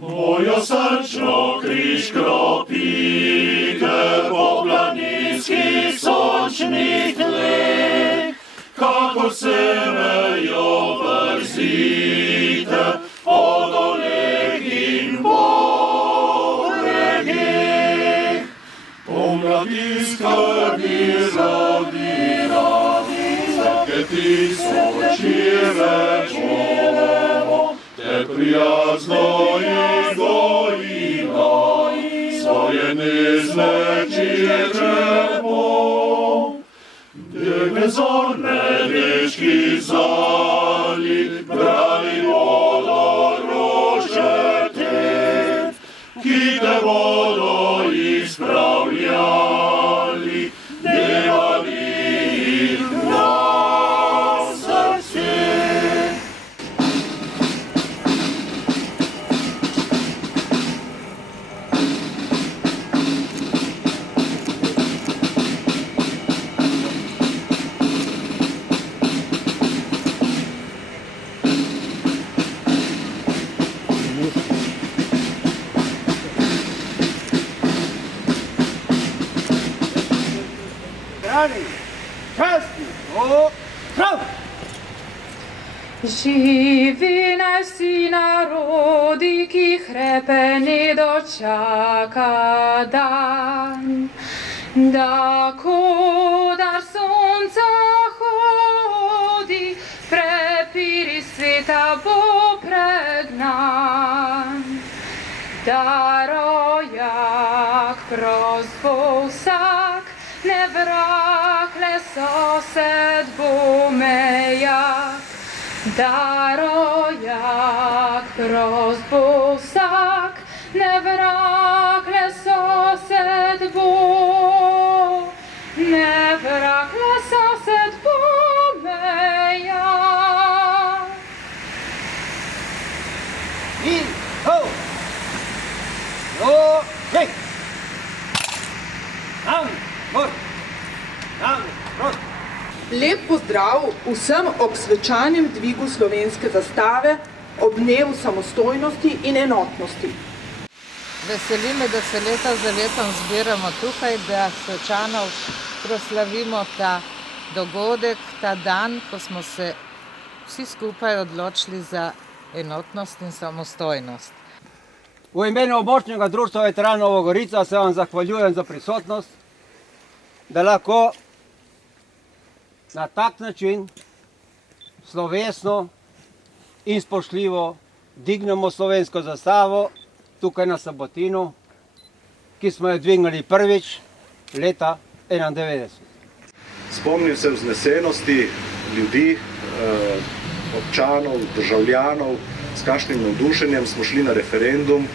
Mojo srčno križ kropite po planinskih sončnih tleh, kako semejo vrzite po doleh in po bregih. Pomladi skrbi zavirani, srke tisoči večemo, te prijazno izgojimo, svoje nezlečitemo. Bjegne zorne dečki zali, brali bodo rožete, ki te bodo izpravljali, devali jih na srce. Živi naj vsi narodi, ki hrepeni dočaka dan, da kodar sonca hodi, prepiri sveta bo pregnan. Da rojak prost bo vsak, ne vrag, le sosed bo mejak. Da rojak prost bo vsak, ne vrag, le sosed bo. Ne vrag, le sosed bo mejak. In, ho! No, hej! Nam, mor! Nam, mor! Lep pozdrav vsem ob svečanem dvigu slovenske zastave ob dnevu samostojnosti in enotnosti. Veseli me, da se leta za letom zbiramo tukaj, da svečano proslavimo ta dogodek, ta dan, ko smo se vsi skupaj odločili za enotnost in samostojnost. V imenu Območnega društva veteranov Nova Gorica se vam zahvaljujem za prisotnost, da lahko na tak način slovesno in spoštljivo dignemo slovensko zastavo tukaj na Sabotinu, ki smo jo dvignili prvič leta 1991. Spomnim se vznesenosti ljudi, občanov, državljanov, s kakšnim navdušenjem smo šli na referendum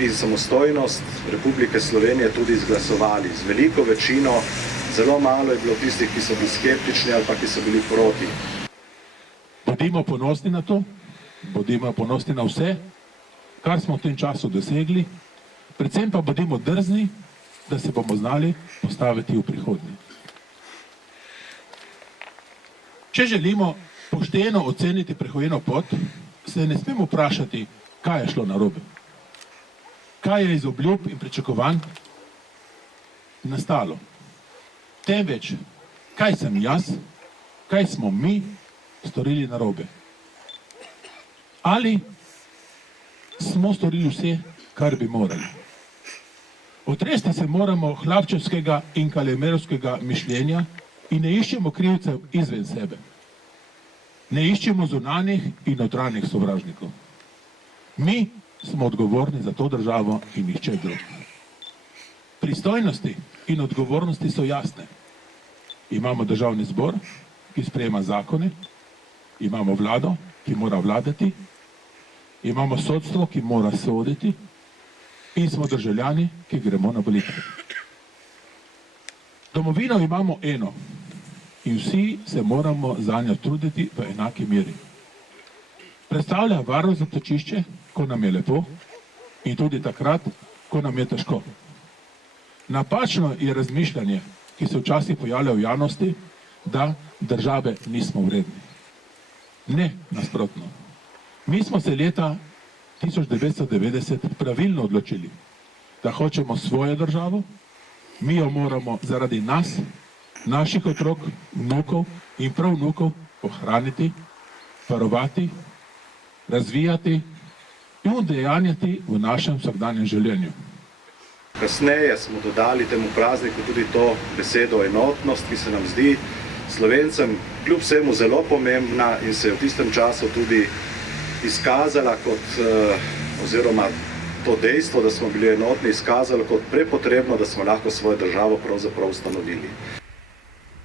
in samostojnost Republike Slovenije tudi izglasovali. Z veliko večino, zelo malo je bilo tistih, ki so bili skeptični ali pa ki so bili proti. Bodimo ponosni na to, bodimo ponosni na vse, kar smo v tem času dosegli, predvsem pa bodimo drzni, da se bomo znali postaviti v prihodnje. Če želimo pošteno oceniti prehojeno pot, se ne smemo vprašati, kaj je šlo narobe. Kaj je iz obljub in pričakovanj nastalo. Temveč, kaj sem jaz, kaj smo mi storili narobe. Ali smo storili vse, kar bi morali. Otresti se moramo hlapčevskega in kalemerovskega mišljenja in ne iščemo krivcev izven sebe. Ne iščemo zunanjih in notranjih sovražnikov. Mi smo odgovorni za to državo in nihče drug. Pristojnosti in odgovornosti so jasne. Imamo državni zbor, ki sprejema zakone, imamo vlado, ki mora vladati, imamo sodstvo, ki mora soditi in smo državljani, ki gremo na volitve. Domovino imamo eno in vsi se moramo zanjo truditi v enaki meri. Predstavlja varno zatočišče, ko nam je lepo in tudi takrat, ko nam je težko. Napačno je razmišljanje, ki se včasih pojavlja v javnosti, da države nismo vredni. Ne, nasprotno. Mi smo se leta 1990 pravilno odločili, da hočemo svojo državo, mi jo moramo zaradi nas, naših otrok, vnukov in pravnukov ohraniti, varovati, razvijati in udejanjati v našem vsakdanjem življenju. Kasneje smo dodali temu prazniku tudi to besedo enotnost, ki se nam zdi Slovencem kljub vsemu zelo pomembna in se je v tistem času tudi izkazala kot, oziroma to dejstvo, da smo bili enotni, izkazalo kot prepotrebno, da smo lahko svojo državo pravzaprav ustanovili.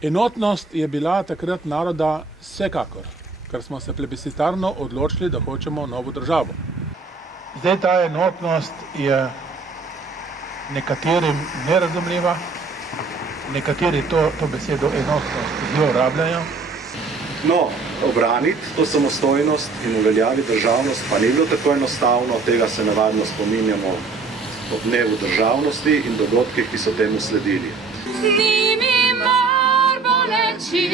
Enotnost je bila takrat naroda vsekakor, ker smo se plebiscitarno odločili, da hočemo novo državo. Zdaj ta enotnost je nekaterim nerazumljiva, nekateri to besedo enotnost zlorabljajo. No, obraniti to samostojnost in uveljaviti državnost pa ni bilo tako enostavno, tega se navadno spominjamo ob dnevu državnosti in dogodkih, ki so temu sledili. Z njimi mor boleči,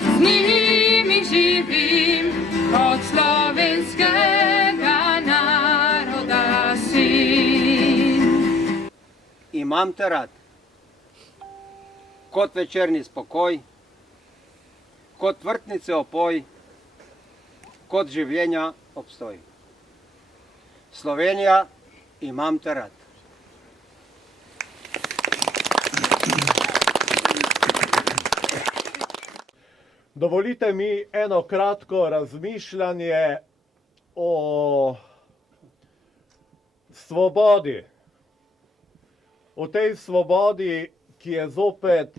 z njimi živim, od slovenskega naroda sin. Imam te rad, kot večerni spokoj, kot vrtnice opoj, kot življenja obstoj. Slovenija, imam te rad. Dovolite mi eno kratko razmišljanje o svobodi. O tej svobodi, ki je zopet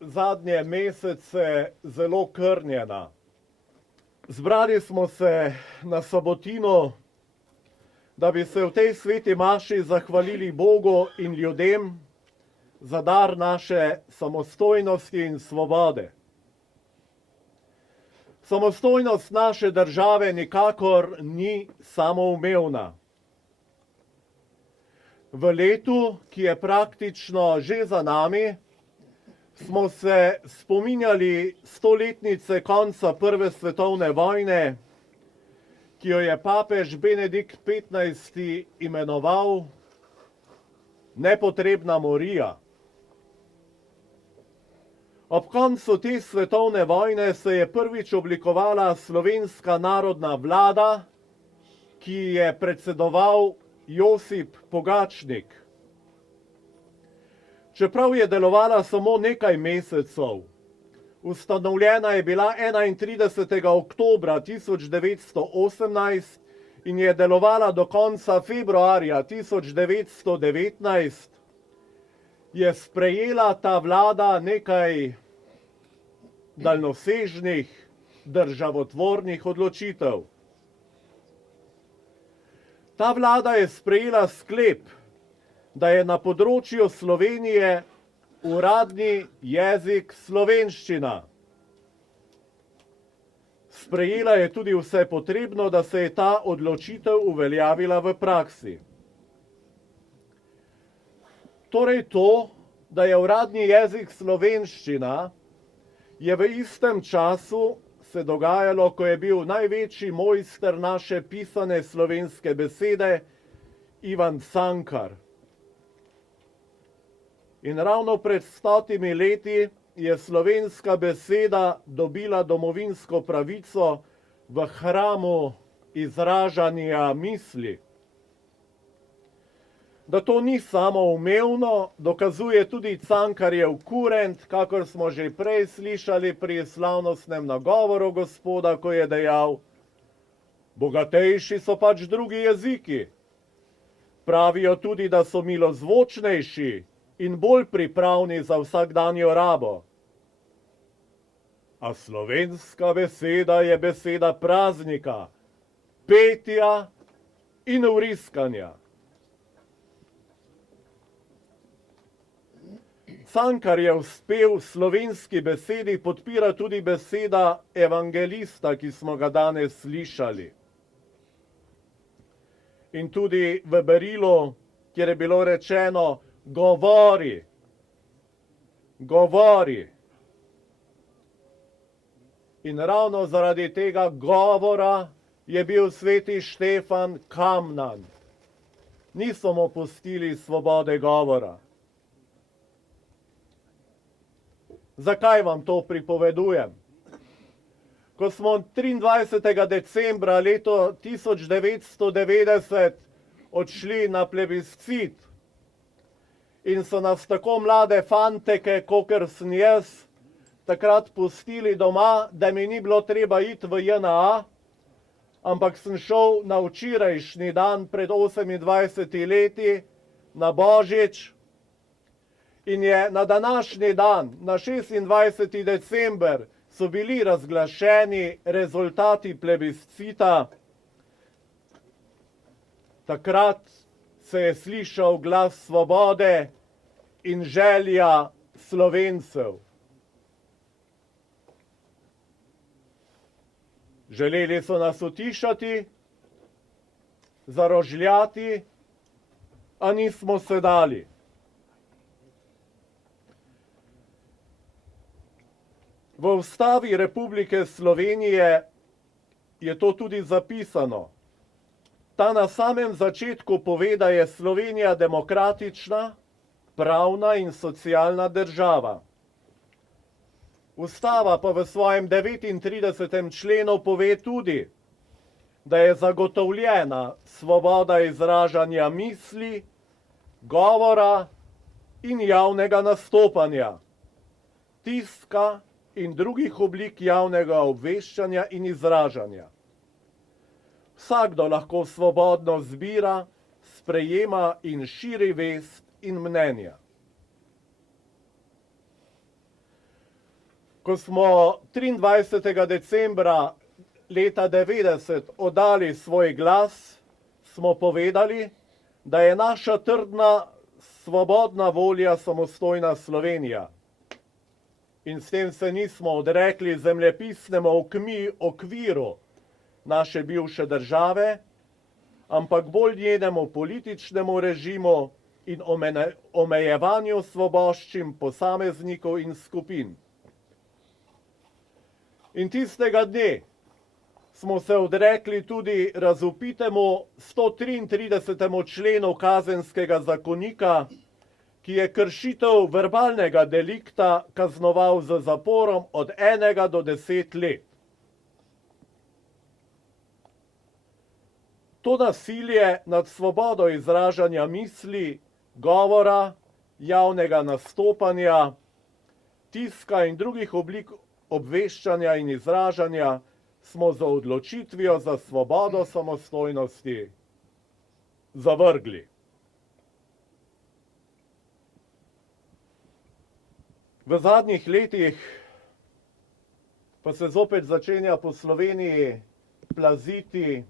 zadnje mesece zelo krnjena. Zbrali smo se na Sabotino, da bi se v tej sveti maši zahvalili Bogu in ljudem za dar naše samostojnosti in svobode. Samostojnost naše države nikakor ni samoumevna. V letu, ki je praktično že za nami, smo se spominjali stoletnice konca Prve svetovne vojne, ki jo je papež Benedikt XV. Imenoval nepotrebna morija. Ob koncu te svetovne vojne se je prvič oblikovala slovenska narodna vlada, ki je predsedoval Josip Pogačnik. Čeprav je delovala samo nekaj mesecev, ustanovljena je bila 31. oktobra 1918 in je delovala do konca februarja 1919, je sprejela ta vlada nekaj daljnosežnih državotvornih odločitev. Ta vlada je sprejela sklep, da je na področju Slovenije uradni jezik slovenščina. Sprejela je tudi vse potrebno, da se je ta odločitev uveljavila v praksi. Torej to, da je uradni jezik slovenščina, je v istem času se dogajalo, ko je bil največji mojster naše pisane slovenske besede Ivan Cankar. In ravno pred 100 leti je slovenska beseda dobila domovinsko pravico v hramu izražanja misli. Da to ni samoumevno, dokazuje tudi Cankarjev kurent, kakor smo že prej slišali pri slavnostnem nagovoru gospoda, ko je dejal: bogatejši so pač drugi jeziki. Pravijo tudi, da so milozvočnejši in bolj pripravni za vsakdanjo rabo. A slovenska beseda je beseda praznika, petja in vriskanja. Cankarjev spev slovenski besedi podpira tudi beseda evangelista, ki smo ga danes slišali. In tudi v berilu, kjer je bilo rečeno govori, govori. In ravno zaradi tega govora je bil sveti Štefan Kamnan. Niso mu pustili svobode govora. Zakaj vam to pripovedujem? Ko smo 23. decembra leto 1990 odšli na plebiscit in so nas tako mlade fanteke, kakor sem jaz, takrat pustili doma, da mi ni bilo treba iti v JNA, ampak sem šel na včerajšnji dan pred 28 leti, na Božič, in je na današnji dan, na 26. december, so bili razglašeni rezultati plebiscita. Takrat se je slišal glas svobode in želja Slovencev. Želeli so nas utišati, zarožljati, a nismo se dali. V Ustavi Republike Slovenije je to tudi zapisano. Ta na samem začetku pove, da je Slovenija demokratična, pravna in socialna država. Ustava pa v svojem 39. členu pove tudi, da je zagotovljena svoboda izražanja misli, govora in javnega nastopanja, tiska in drugih oblik javnega obveščanja in izražanja. Vsakdo lahko svobodno zbira, sprejema in širi vest in mnenja. Ko smo 23. decembra leta 90 oddali svoj glas, smo povedali, da je naša trdna, svobodna volja samostojna Slovenija. In s tem se nismo odrekli zemljepisnemu okviru naše bivše države, ampak bolj njenemu političnemu režimu in omejevanju svoboščin posameznikov in skupin. In tistega dne smo se odrekli tudi razvpitemu 133. členu Kazenskega zakonika, ki je kršitev verbalnega delikta kaznoval z zaporom od 1 do 10 let. To nasilje nad svobodo izražanja misli, govora, javnega nastopanja, tiska in drugih oblik obveščanja in izražanja smo z odločitvijo za svobodo samostojnosti zavrgli. V zadnjih letih pa se zopet začenja po Sloveniji plaziti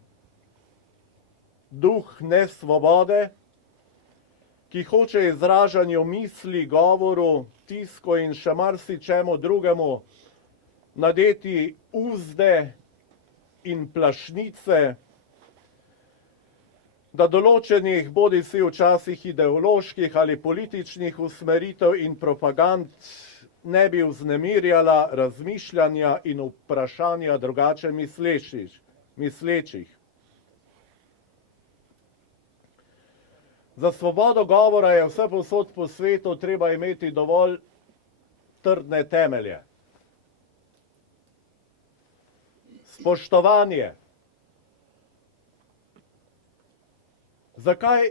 duh nesvobode, ki hoče izražanju misli, govoru, tisku in še marsičemu drugemu nadeti uzde in plašnice, da določenih bodisi včasih ideoloških ali političnih usmeritev in propagand ne bi vznemirjala razmišljanja in vprašanja drugače mislečih. Za svobodo govora je vsepovsod po svetu treba imeti dovolj trdne temelje. Spoštovanje. Zakaj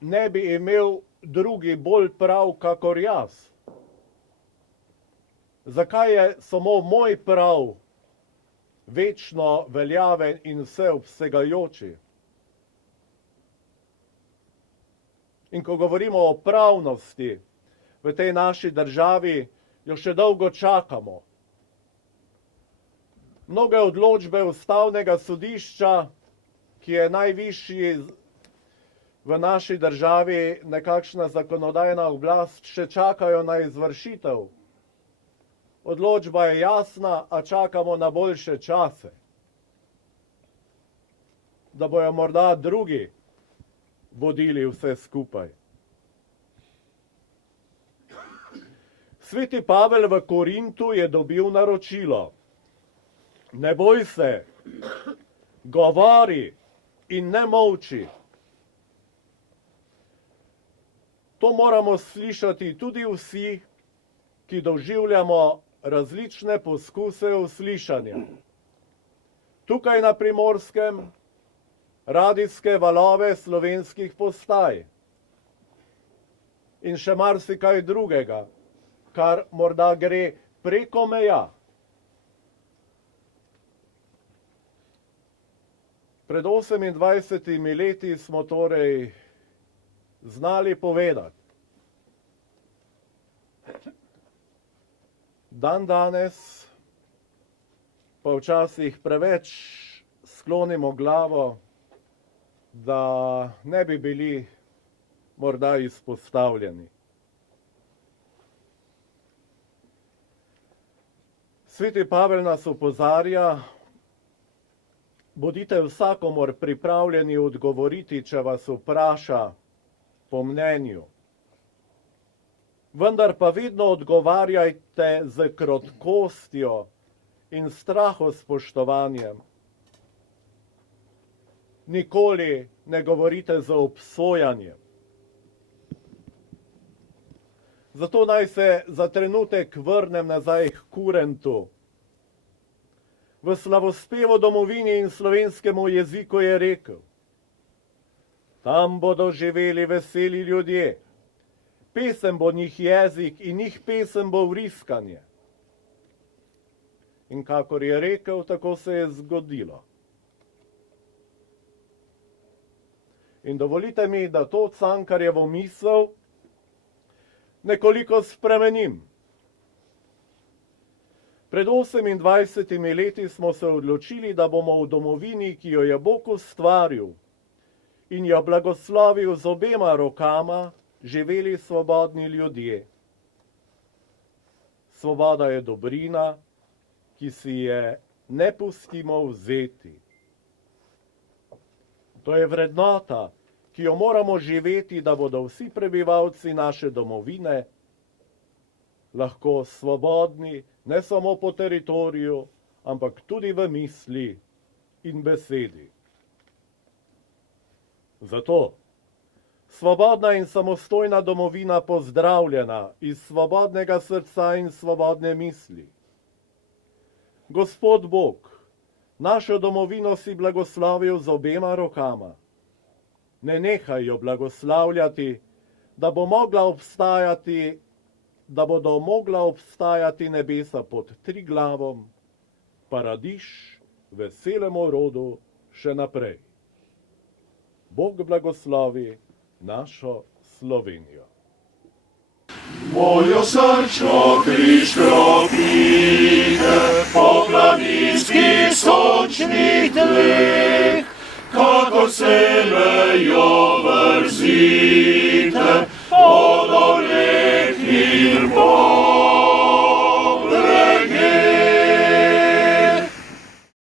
ne bi imel drugi bolj prav kakor jaz? Zakaj je samo moj prav večno veljaven in vseobsegajoči? In ko govorimo o pravnosti v tej naši državi, jo še dolgo čakamo. Mnoge odločbe Ustavnega sodišča, ki je najvišji v naši državi, nekakšna zakonodajna oblast, še čakajo na izvršitev. Odločba je jasna, a čakamo na boljše čase. Da bojo morda drugi vodili vse skupaj. Sveti Pavel v Korintu je dobil naročilo: ne boj se, govori in ne molči. To moramo slišati tudi vsi, ki doživljamo različne poskuse uslišanja. Tukaj na Primorskem radijske valove slovenskih postaj in še marsikaj drugega, kar morda gre preko meja. Pred 28 leti smo torej znali povedati. Danes pa včasih preveč sklonimo glavo, da ne bi bili morda izpostavljeni. Sveti Pavel nas opozarja, bodite vsakomur pripravljeni odgovoriti, če vas vpraša po mnenju. Vendar pa vedno odgovarjajte z krotkostjo in strahospoštovanjem. Nikoli ne govorite z obsojanjem. Zato naj se za trenutek vrnem nazaj k Kurentu. V slavospevu domovini in slovenskemu jeziku je rekel: tam bodo živeli veseli ljudje, pesem bo njih jezik in njih pesem bo vriskanje. In kakor je rekel, tako se je zgodilo. In dovolite mi, da to Cankarjevo misel nekoliko spremenim. Pred 28 leti smo se odločili, da bomo v domovini, ki jo je Bog ustvaril in jo blagoslovil z obema rokama, živeli svobodni ljudje. Svoboda je dobrina, ki si je ne pustimo vzeti. To je vrednota, ki jo moramo živeti, da bodo vsi prebivalci naše domovine lahko svobodni, ne samo po teritoriju, ampak tudi v misli in besedi. Zato svobodna in samostojna domovina pozdravljena iz svobodnega srca in svobodne misli. Gospod Bog, našo domovino si blagoslovil z obema rokama. Ne nehaj jo blagoslavljati, da bodo mogla obstajati nebesa pod Triglavom, paradiž veselemu rodu še naprej. Bog blagoslovi našo Slovenijo. Mojo srčno križ kropite po planinskih sončnih tleh, kako se mejo vrzi.